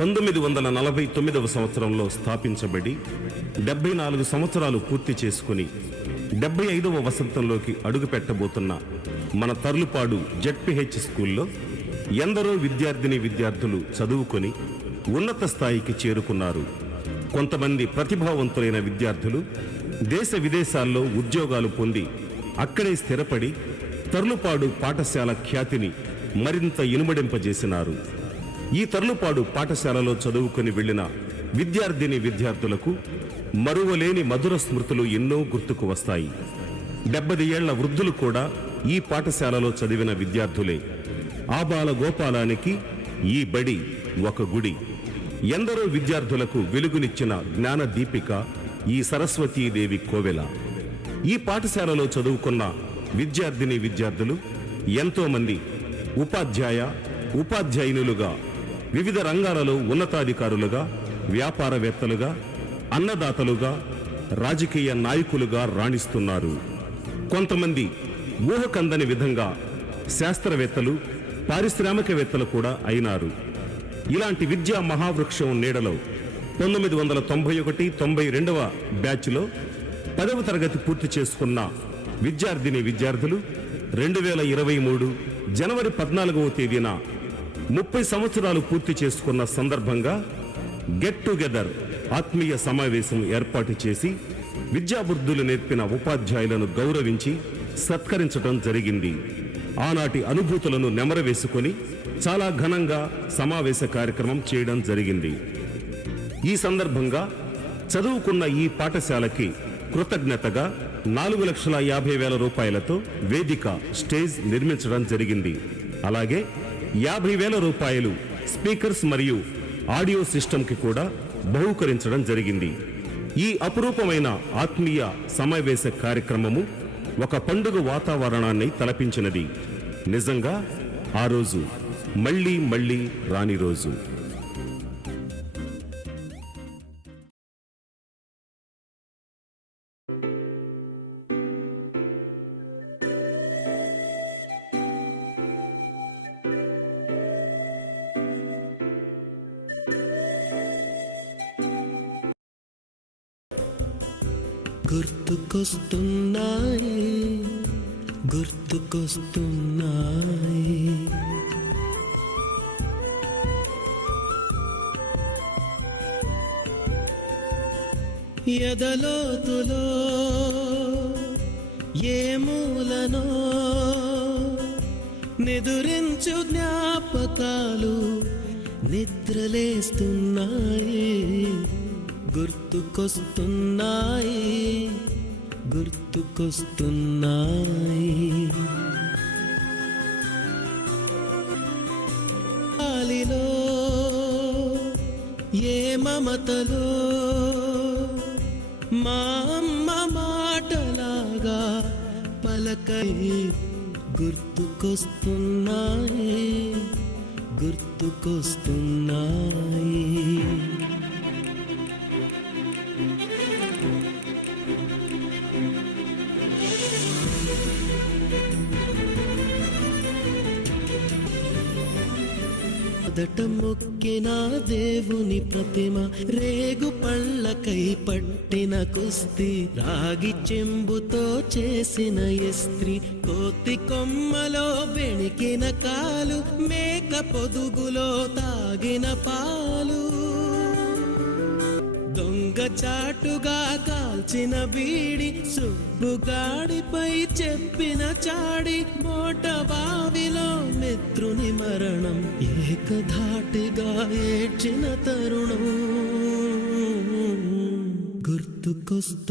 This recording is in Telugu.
1949వ సంవత్సరంలో స్థాపించబడి 74 సంవత్సరాలు పూర్తి చేసుకుని 75వ వసంతంలోకి అడుగుపెట్టబోతున్న మన తర్లుపాడు జెడ్పీహెచ్ స్కూల్లో ఎందరో విద్యార్థులు చదువుకొని ఉన్నత స్థాయికి చేరుకున్నారు. కొంతమంది ప్రతిభావంతులైన విద్యార్థులు దేశ విదేశాల్లో ఉద్యోగాలు పొంది అక్కడే స్థిరపడి తర్లుపాడు పాఠశాల ఖ్యాతిని మరింత ఇనుమడింపజేసినారు. ఈ తర్లుపాడు పాఠశాలలో చదువుకొని వెళ్లిన విద్యార్థులకు మరువలేని మధుర స్మృతులు ఎన్నో గుర్తుకు వస్తాయి. 70 ఏళ్ల వృద్ధులు కూడా ఈ పాఠశాలలో చదివిన విద్యార్థులే. ఆబాల గోపాలానికి ఈ బడి ఒక గుడి. ఎందరో విద్యార్థులకు వెలుగునిచ్చిన జ్ఞాన దీపిక ఈ సరస్వతీదేవి కోవెల. ఈ పాఠశాలలో చదువుకున్న విద్యార్థులు ఎంతో మంది ఉపాధ్యాయునులుగా, వివిధ రంగాలలో ఉన్నతాధికారులుగా, వ్యాపారవేత్తలుగా, అన్నదాతలుగా, రాజకీయ నాయకులుగా రాణిస్తున్నారు. కొంతమంది ఊహకందని విధంగా శాస్త్రవేత్తలు, పారిశ్రామికవేత్తలు కూడా అయినారు. ఇలాంటి విద్యా మహావృక్షం నీడలో 1991-92వ బ్యాచ్లో 10వ తరగతి పూర్తి చేసుకున్న విద్యార్థులు 2023 జనవరి 14వ తేదీన 30 సంవత్సరాలు పూర్తి చేసుకున్న సందర్భంగా గెట్ టుగెదర్ ఆత్మీయ సమావేశం ఏర్పాటు చేసి విద్యాబుద్ధులు నేర్పిన ఉపాధ్యాయులను గౌరవించి సత్కరించడం జరిగింది. ఆనాటి అనుభూతులను నెమరవేసుకొని చాలా ఘనంగా సమావేశ కార్యక్రమం చేయడం జరిగింది. ఈ సందర్భంగా చదువుకున్న ఈ పాఠశాలకి కృతజ్ఞతగా 4,50,000 రూపాయలతో వేదిక స్టేజ్ నిర్మించడం జరిగింది. అలాగే 50,000 రూపాయలు స్పీకర్స్ మరియు ఆడియో సిస్టంకి కూడా బహూకరించడం జరిగింది. ఈ అపురూపమైన ఆత్మీయ సమావేశ కార్యక్రమము ఒక పండుగ వాతావరణాన్ని తలపించినది. నిజంగా ఆ రోజు మళ్ళీ మళ్ళీ రాని రోజు. గుర్తుకొస్తున్నాయి ఎదలోతులో ఏ మూలనో నిదురించు జ్ఞాపకాలు నిద్రలేస్తున్నాయి. గుర్తుకొస్తున్నాయి గాలిలో ఏ మమతలో మా అమ్మ మాటలాగా పలకై గుర్తుకొస్తున్నాయి. మొదట మొక్కిన దేవుని ప్రతిమ, రేగు పళ్ళకై పట్టిన కుస్తీ, రాగి చెంబుతో చేసిన ఇస్త్రీ, కోతి కొమ్మలో బెణికిన కాలు, మేక పొదుగులో తాగిన పాలు, దొంగ చాటుగా కాల్చిన బీడి, సుబ్బుగాడిపై చెప్పిన చాడి, మోట బావిలో మిత్రుని మరణం, ఏకధాటిగా ఏడ్చిన తరుణం గుర్తుకొస్తున్నాయి.